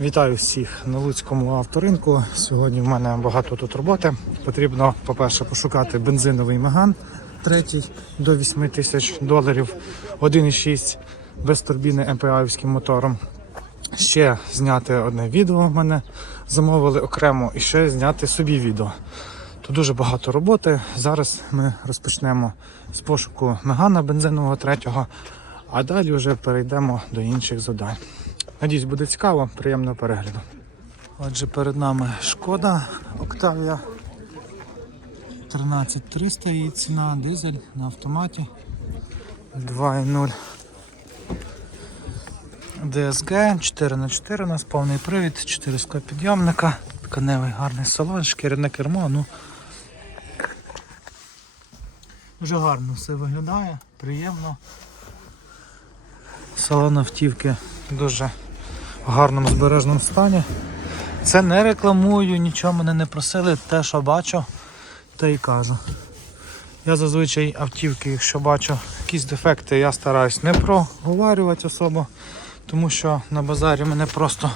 Вітаю всіх на Луцькому авторинку. Сьогодні в мене багато тут роботи. Потрібно, по-перше, пошукати бензиновий меган третій до 8 тисяч доларів, 1,6 без турбіни МПАівським мотором. Ще зняти одне відео в мене замовили окремо і ще зняти собі відео. Тут дуже багато роботи. Зараз ми розпочнемо з пошуку мегана бензинового третього, а далі вже перейдемо до інших завдань. Надіюсь, буде цікаво, приємного перегляду. Отже, перед нами шкода Октавія 13300 її ціна, дизель на автоматі 2.0. DSG 4х4 у нас повний привід, 4 склопідйомника, тканевий гарний салон, шкіряне кермо. Ну, дуже гарно все виглядає, приємно. Салон автівки дуже гарному збережному стані. Це не рекламую, нічого мене не просили, те, що бачу, те і кажу. Я зазвичай автівки, якщо бачу якісь дефекти, я стараюсь не проговарювати особо, тому що на базарі мене просто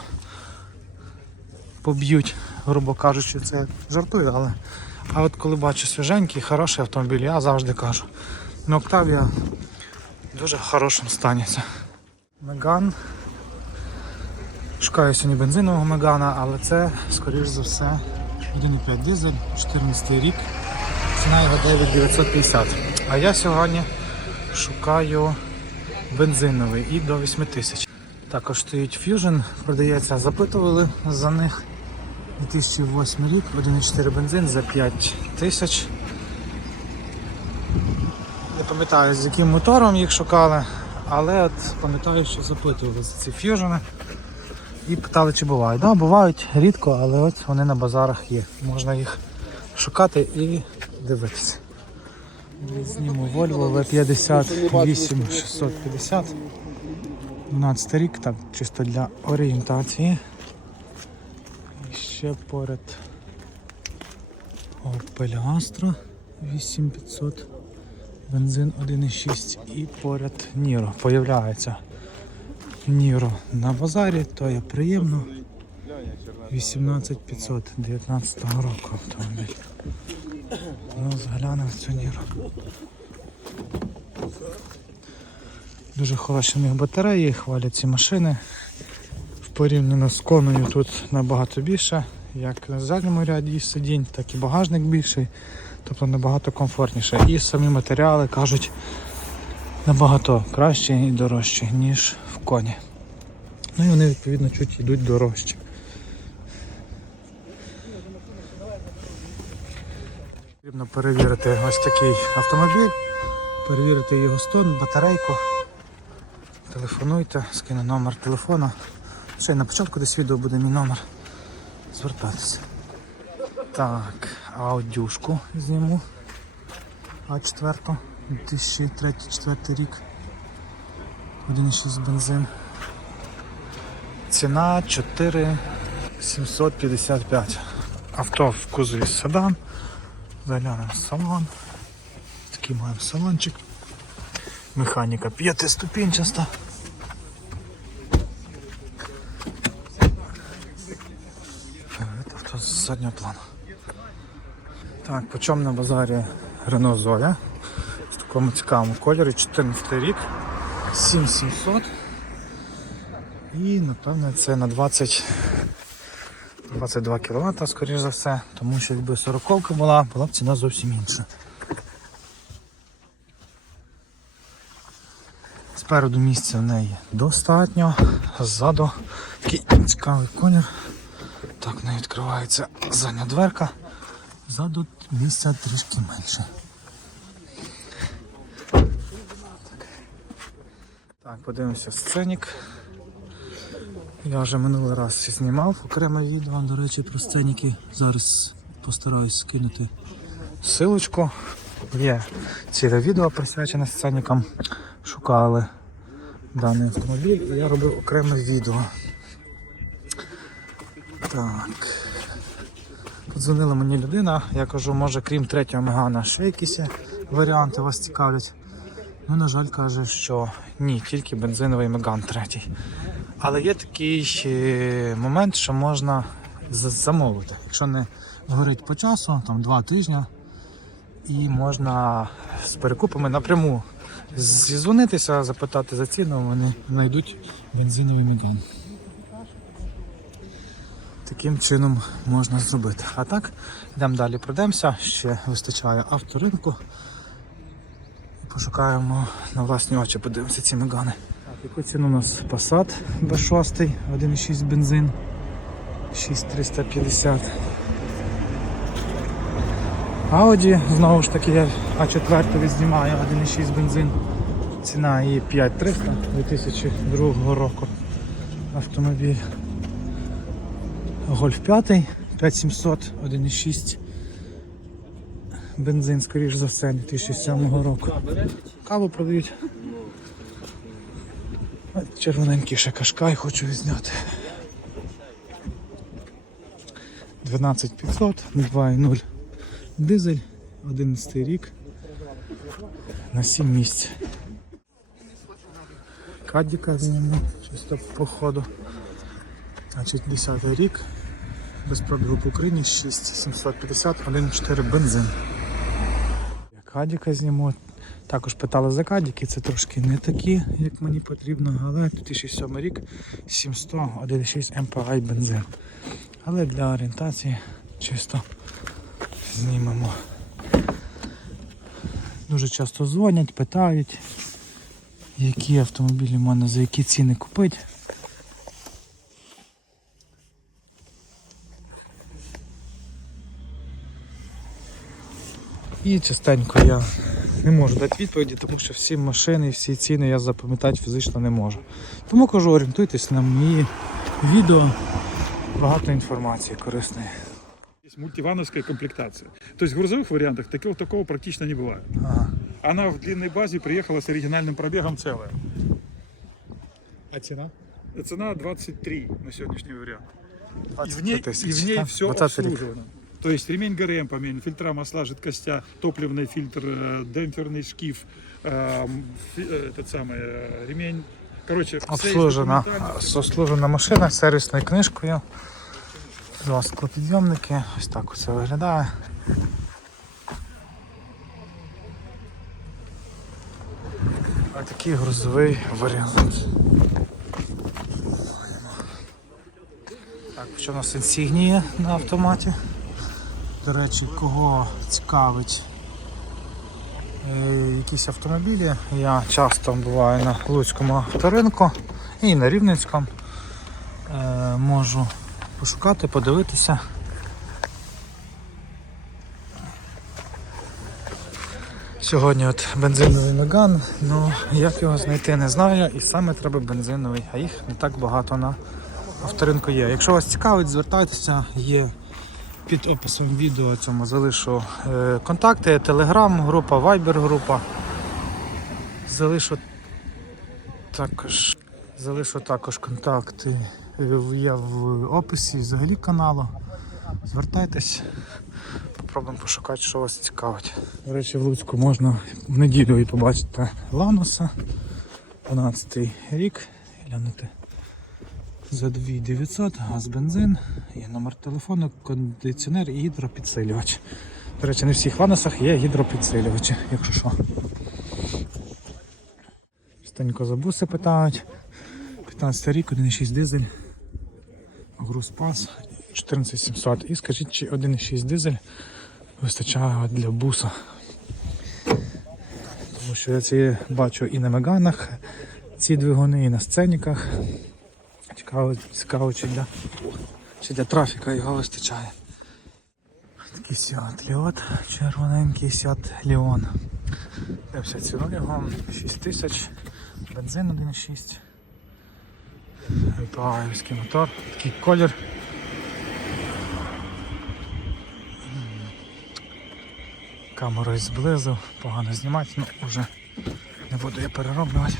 поб'ють, грубо кажучи, це жартую, але а от коли бачу свіженький, хороший автомобіль, я завжди кажу. Ну, Октавія в дуже хорошому стані. Меган. Шукаю сьогодні бензинового Мегана, але це, скоріш за все, 1,5 дизель, 14 рік. Ціна його 9950. А я сьогодні шукаю бензиновий і до 8 тисяч. Також стоїть Fusion, продається, запитували за них. 2008 рік, 1,4 бензин за 5 тисяч. Не пам'ятаю з яким мотором їх шукали, але от пам'ятаю, що запитували за ці ф'южени і питали, чи бувають. Да, бувають рідко, але от вони на базарах є. Можна їх шукати і дивитися. Зніму Volvo V50 8650. 12 рік, так, чисто для орієнтації. І ще поряд Opel Astra 8500. Бензин 1,6 і поряд Ніро. Появляється Ніро на базарі, то є приємно. 18500 19 року автомобіль. Ну, зглянемо цю Ніро. Дуже хороші в них батареї, хвалять ці машини. Порівняно з коною тут набагато більше, як на задньому ряді сидінь, так і багажник більший, тобто набагато комфортніше. І самі матеріали кажуть набагато кращі і дорожчі, ніж коні. Ну і вони відповідно чуть йдуть дорожче. Потрібно перевірити ось такий автомобіль, перевірити його стан, батарейку. Телефонуйте, скину номер телефона. Ще й на початку десь відео буде мій номер. Звертатися. Так, аудюшку зніму. А4, 2003-2004 рік. 1,6 бензин. Ціна 4755. Авто в кузові седан. Заглянемо в салон. Такий маємо салончик. Механіка п'ятиступінчаста. Це авто з заднього плану. Так, по чому на базарі Renault Zoe в такому цікавому кольорі, 14 рік, 7700. І напевно це на 20 22 кВт, скоріш за все, тому що якби 40 була, була б ціна зовсім інша. Спереду місця в неї достатньо, ззаду такий цікавий колір. Так, не відкривається задня дверка. Ззаду місця трішки менше. Так, подивимося сценік. Я вже минулий раз знімав окреме відео, до речі, про сценіки. Зараз постараюсь скинути силочку. Є ціле відео присвячене сценікам. Шукали даний автомобіль і я робив окреме відео. Так. Подзвонила мені людина, я кажу, може крім третього мегана ще якісь варіанти вас цікавлять. Ну, на жаль, каже, що ні, тільки бензиновий меган третій. Але є такий е, момент, що можна замовити. Якщо не горить по часу, там два тижні, і можна з перекупами напряму зізвонитися, запитати за ціну, вони знайдуть бензиновий меган. Таким чином можна зробити. А так, йдемо далі, пройдемося, ще вистачає авторинку. Пошукаємо на власні очі, подивимося ці мегани. Так, яку ціну у нас Passat B6, 1,6 бензин, 6350. Audi, знову ж таки, я А4 знімає 1,6 бензин. Ціна її 5300 2002 року. Автомобіль. Гольф 5, 5700, 1,6 бензин, скоріш за все, 2007 року. Каву продають. Червоненький ще кашкай хочу відзняти. 12500, 2.0 дизель, 11 рік. На 7 місць. Кадіка зніму, чисто по ходу. Значить, 10 рік. Без пробігу по Україні 6750, 1.4 бензин. Кадіка зніму. Також питали за кадіки, це трошки не такі, як мені потрібно, але 2007 рік 700, 1.6 MPI бензин. Але для орієнтації чисто знімемо. Дуже часто дзвонять, питають, які автомобілі можна за які ціни купити. І частенько я не можу дати відповіді, тому що всі машини, всі ціни я запам'ятати фізично не можу. Тому кажу, орієнтуйтесь на мої відео, багато інформації корисної. Есть мультивановская комплектация. То есть в грузовых вариантах такого, такого практично не бывает. Ага. Она в длинной базе приехала с оригинальным пробегом целая. А ціна? Цена 23 на сегодняшний вариант. И 20 в ней, тисяч, и в ней так? все 20 рік. обслуживано. То есть ремень ГРМ поменен, фильтра масла, жидкостя, топливный фильтр, э, демпферный шкив, э, м, фи- э, этот самый э, ремень. Короче, все есть Обслужена, документально, все обслужена машина з сервісною книжкою. Два склопідйомники. Ось так оце виглядає. Ось такий грузовий варіант. Так, що у нас інсігнія на автоматі. До речі, кого цікавить е, якісь автомобілі. Я часто буваю на Луцькому авторинку і на Рівненському. Е, можу пошукати, подивитися. Сьогодні от бензиновий Меган, ну як його знайти не знаю, і саме треба бензиновий, а їх не так багато на авторинку є. Якщо вас цікавить, звертайтеся, є під описом відео цьому залишу е, контакти, телеграм, група, вайбер група. Залишу також, залишу також контакти е, є в описі взагалі каналу. Звертайтесь, попробуємо пошукати, що вас цікавить. До речі, в Луцьку можна в неділю і побачити Лануса, 12 рік, глянути за 2900, газ бензин, є номер телефону, кондиціонер і гідропідсилювач. До речі, не в всіх ланусах є гідропідсилювачі, якщо що. Станько за буси питають. 15 рік, 1,6 дизель. Груз пас 14700. І скажіть, чи 1,6 дизель вистачає для буса. Тому що я ці бачу і на меганах ці двигуни, і на сценіках. Цікаво, цікаво чи, для, чи для трафіка його вистачає. Такий Сіат Ліот, червоненький Сіат Ліон. Дивимося ціну його 6 тисяч, бензин 1,6. МПАївський мотор, такий колір. Камерою зблизу, погано знімати, ну вже не буду я перероблювати.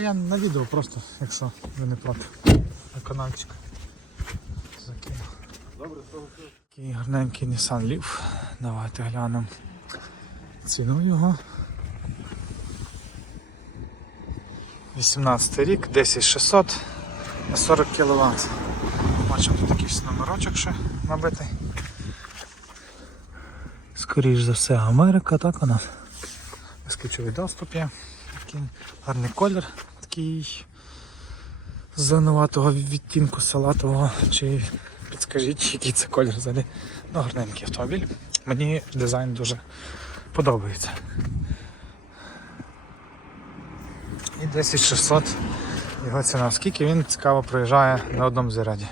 А я на відео просто, якщо ви не плати на каналчик закину. Добре, Такий гарненький Nissan Leaf. Давайте глянемо ціну його. 18 рік, 10600 на 40 кВт. Бачимо тут якийсь номерочок ще набитий. Скоріше за все Америка, так у нас. Безключовий доступ є. Такий гарний колір такий зеленуватого відтінку салатового. Чи підскажіть, який це колір взагалі. Ну, гарненький автомобіль. Мені дизайн дуже подобається. І 10600 його ціна. Скільки він цікаво проїжджає на одному заряді.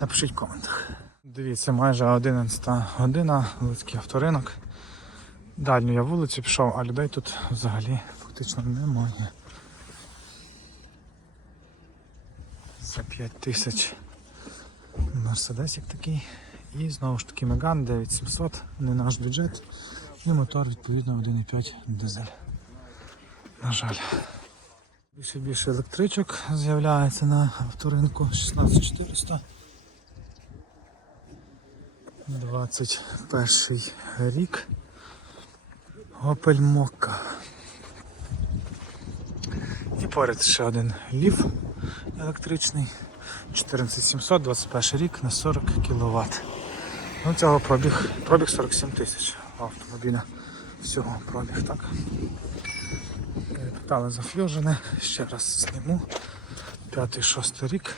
Напишіть в коментах. Дивіться, майже 11 година, Луцький авторинок. Дальню я вулицю пішов, а людей тут взагалі фактично немає. За 5 тисяч мерседесик такий. І знову ж таки Меган 9700, не наш бюджет. І мотор відповідно 1,5 дизель. На жаль. Більше і більше електричок з'являється на авторинку 16400. 21 рік. Opel Mokka. І поряд ще один лів електричний. 14700, 21 рік на 40 кВт. Ну, цього пробіг, пробіг 47 тисяч автомобіля. Всього пробіг, так? Питали за фьюжини, ще раз зніму. 5-6 рік.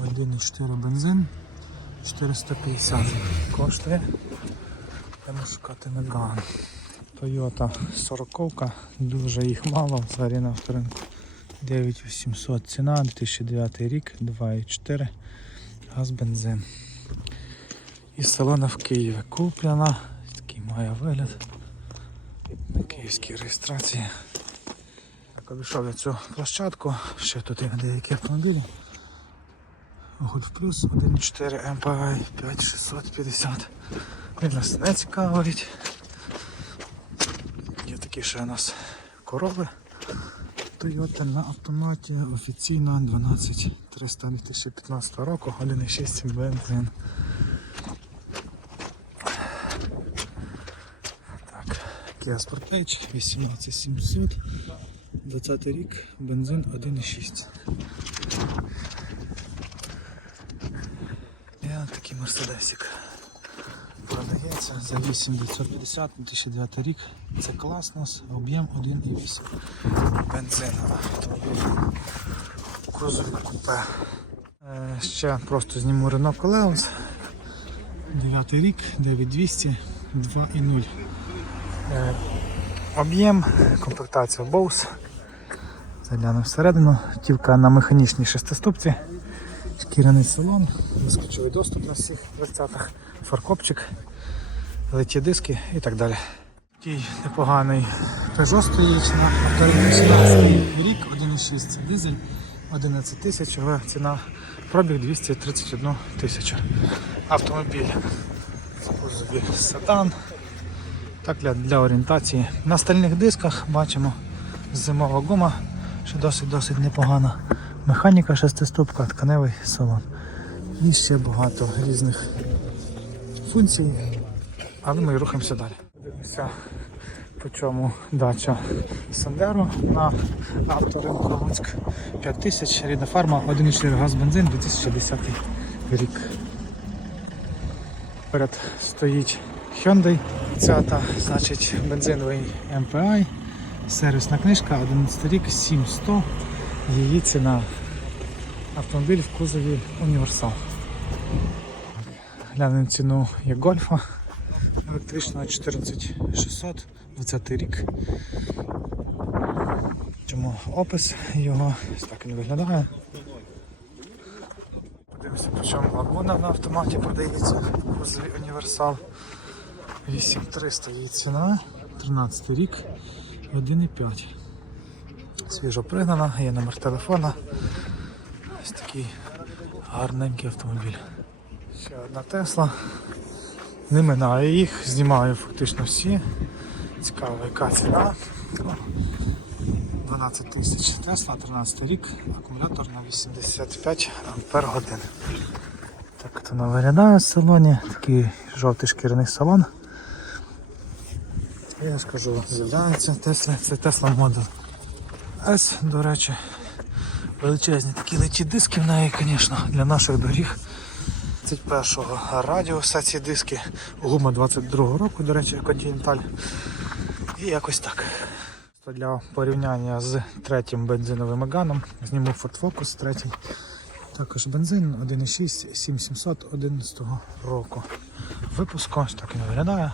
1,4 бензин. 450 коштує. Будемо шукати Меган. Toyota 40 дуже їх мало взагалі на авторинку. 9800 ціна, 2009 рік, 2,4 газ бензин. І салона в Києві куплена. Такий має вигляд. На київській реєстрації. Так, обійшов я цю площадку, ще тут є деякі автомобілі. Гольф плюс 1.4 MPI 5650. Він нас не цікавить. Є такі ще у нас корови. Toyota на автоматі офіційно 12300 2015 року, 1.6 бензин. Так, Kia Sportage 18700, 20 рік, бензин 1.6. Я такий мерседесик. Продається за 8950 2009 рік. Це класно, об'єм 1,8 бензинова. Кузові купе. Е, Ще просто зніму Renault Koleos. 9 рік, 9200, 2,0. Е, Об'єм, комплектація Bose. Заглянемо всередину. Тільки на механічній шестиступці. Шкіряний салон, безключовий доступ на всіх 20-х, фаркопчик, леті диски і так далі. Такий непоганий Peugeot стоїть на авторинку 17 рік, 1,6 дизель, 11 тисяч, але ціна пробіг 231 тисячу. Автомобіль кузові седан. Так для, для орієнтації. На стальних дисках бачимо зимова гума, що досить-досить непогана. Механіка шестиступка, тканевий салон. І ще багато різних функцій. Але ми рухаємося далі. Дивимося, по чому дача Сандеро на авторинку Луцьк 5000, рідна фарма, 1,4 газ бензин 2010 рік. Поряд стоїть Hyundai. Цята, значить, бензиновий MPI, сервісна книжка, 11 рік, 7100. Її ціна. Автомобіль в кузові універсал. Глянемо ціну є гольфа електричного 14600, 20 рік. Чому опис його ось так він виглядає. Подивимося, по чому лагуна на автоматі продається кузові універсал. 8300 її ціна, 13 рік, 1,5. Свіжо пригнана, є номер телефона. Ось такий гарненький автомобіль. Ще одна Тесла. Не минаю їх, знімаю фактично всі. Цікаво, яка ціна. 12 тисяч Тесла, 13 рік, акумулятор на 85 ампер годин. Так то виглядає в салоні, такий жовтий шкіряний салон. Я скажу, з'являється Тесла, це Tesla Model С, до речі. Величезні такі леті диски в неї, звісно, для наших доріг. 31-го радіуса ці диски. Гума 22-го року, до речі, Continental. І якось так. Для порівняння з третім бензиновим Меганом. Зніму Ford Focus третій. Також бензин 1.6 7711 року. Випуску, так він виглядає.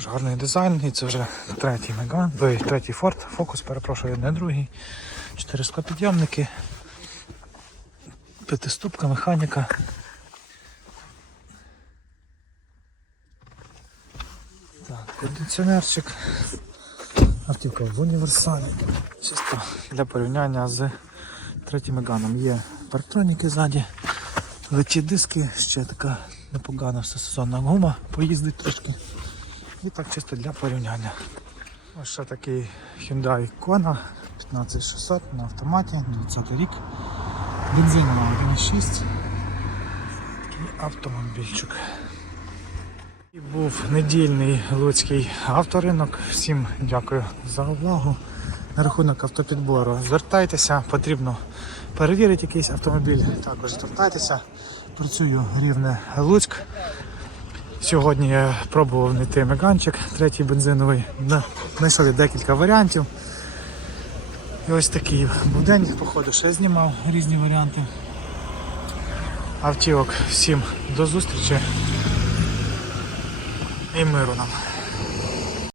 Також гарний дизайн. І це вже третій Меган, ой, третій Ford Focus, перепрошую, не другий. Чотири склопідйомники. П'ятиступка, механіка. Так, кондиціонерчик. Автівка в універсалі. Чисто для порівняння з третім Меганом. Є парктроніки ззаді, леті диски, ще така непогана всесезонна гума, поїздить трошки. І так чисто для порівняння. Ось ще такий Hyundai Kona 15600 на автоматі, 20 рік. Бензинова 1.6. Такий автомобільчик. І був недільний луцький авторинок. Всім дякую за увагу. На рахунок автопідбору звертайтеся, потрібно перевірити якийсь автомобіль. Також звертайтеся. Працюю рівне Луцьк. Сьогодні я пробував знайти меганчик, третій бензиновий. На- Знайшли декілька варіантів. І ось такий був день, походу, ще знімав різні варіанти. Автівок. Всім до зустрічі і миру нам.